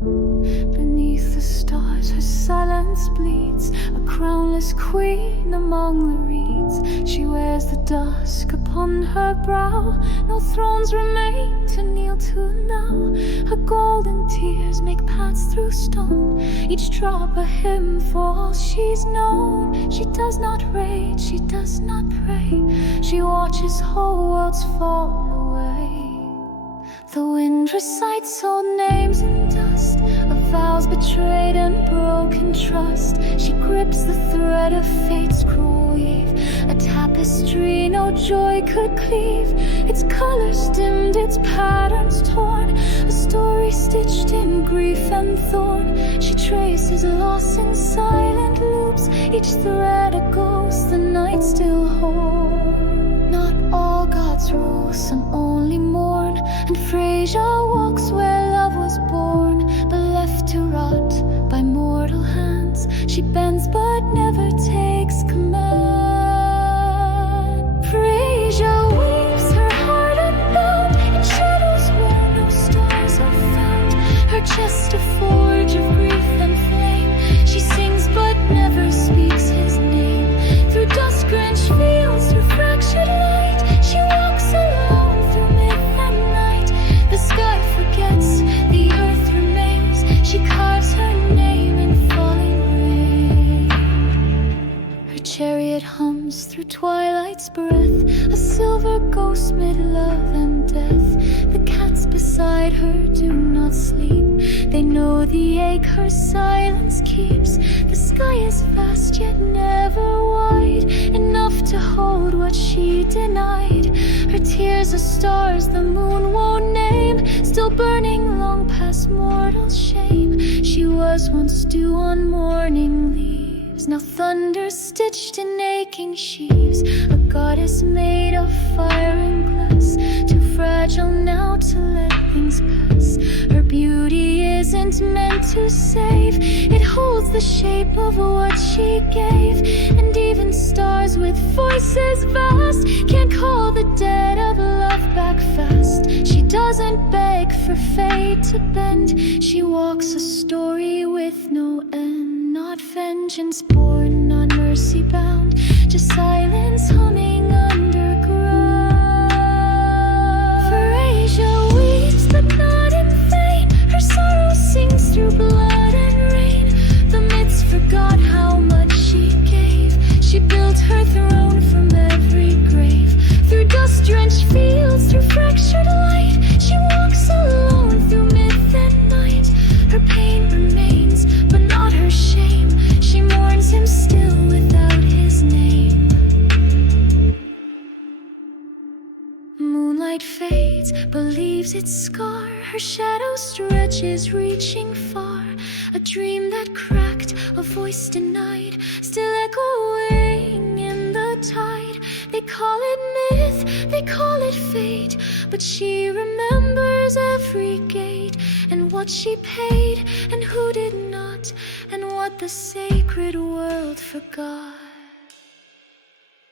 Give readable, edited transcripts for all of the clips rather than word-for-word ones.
Beneath the stars her silence bleeds, a crownless queen among the reeds. She wears the dusk upon her brow, no thrones remain to kneel to now. Her golden tears make paths through stone, each drop a hymn for all she's known. She does not rage, she does not pray, she watches whole worlds fall away. The wind recites old names in dust, of vows betrayed and broken trust. She grips the thread of fate's cruel weave, a tapestry no joy could cleave. Its colors dimmed, its patterns torn, a story stitched in grief and thorn. She traces loss in silent loops, each thread a ghost the night still holds. Not all gods rule, some only mourn, and Fraeja walks where love was born, but left to rot by mortal hands. She bends but never takes command. Fraeja weaves her heart unbound in shadows where no stars are found. Her chest a forge of grief and flame, she sings but never speaks his name. Through dusk-drenched fields, through fractured light, she walks alone through myth and night. The sky forgets, the earth remains, she carves her name in falling rain. Her chariot hums through twilight's breath, a silver ghost mid love and death. The cats beside her do not sleep, they know the ache her silence keeps. The sky is vast yet never wide, enough to hold what she denied. Her tears are stars the moon won't name, still burning long past mortal shame. She was once dew on morning leaves, now thunder stitched in aching sheaves. A goddess made of fire and glass, too fragile now to let things pass. Her beauty isn't meant to save, it holds the shape of what she gave. And even stars with voices vast can't call the dead of love back fast. She doesn't beg for fate to bend, she walks a story with no end. Not vengeance born, not mercy bound, just silence humming underground. Fraeja weeps but not in vain, her sorrow sings through blood and rain. The myths forgot how much she gave, she built her throne from every grave. Through dust-drenched fields, through fractured light, she walks alone through myth and night. Her pain remains, but not her shame, she mourns him still without his name. Moonlight fades, but leaves its scar, her shadow stretches reaching far. A dream that cracked, a voice denied, still echoing in the tide. They call it myth, they call it fate, but she remembers every gate, and what she paid, and who did not, and what the sacred world forgot.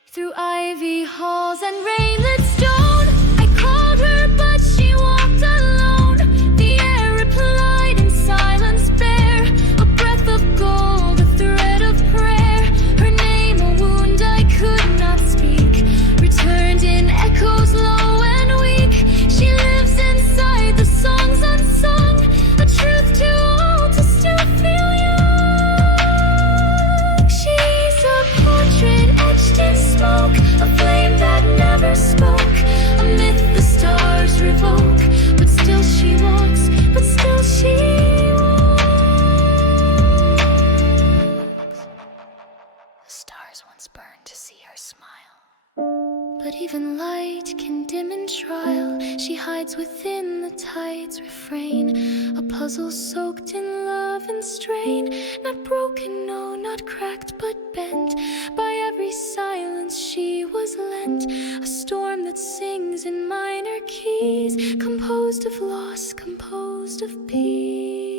Through ivy halls and rainlit stone, I called her but she walked alone. The air replied in silence bare, a breath of gold, a thread of prayer. Her name a wound I could not speak, returned in echoes low and weak. She lives inside the songs unsung, a truth too old to still feel young. She's a portrait etched in smoke, a flame that never spoke, a myth the stars revoke. But still she walks, but still she walks. The stars once burned to see her smile, but even light can dim in trial. She hides within the tide's refrain, a puzzle soaked in love and strain. Not broken, no, not cracked, but bent by every silence she was lent. A storm that sings in minor keys, composed of loss, composed of peace.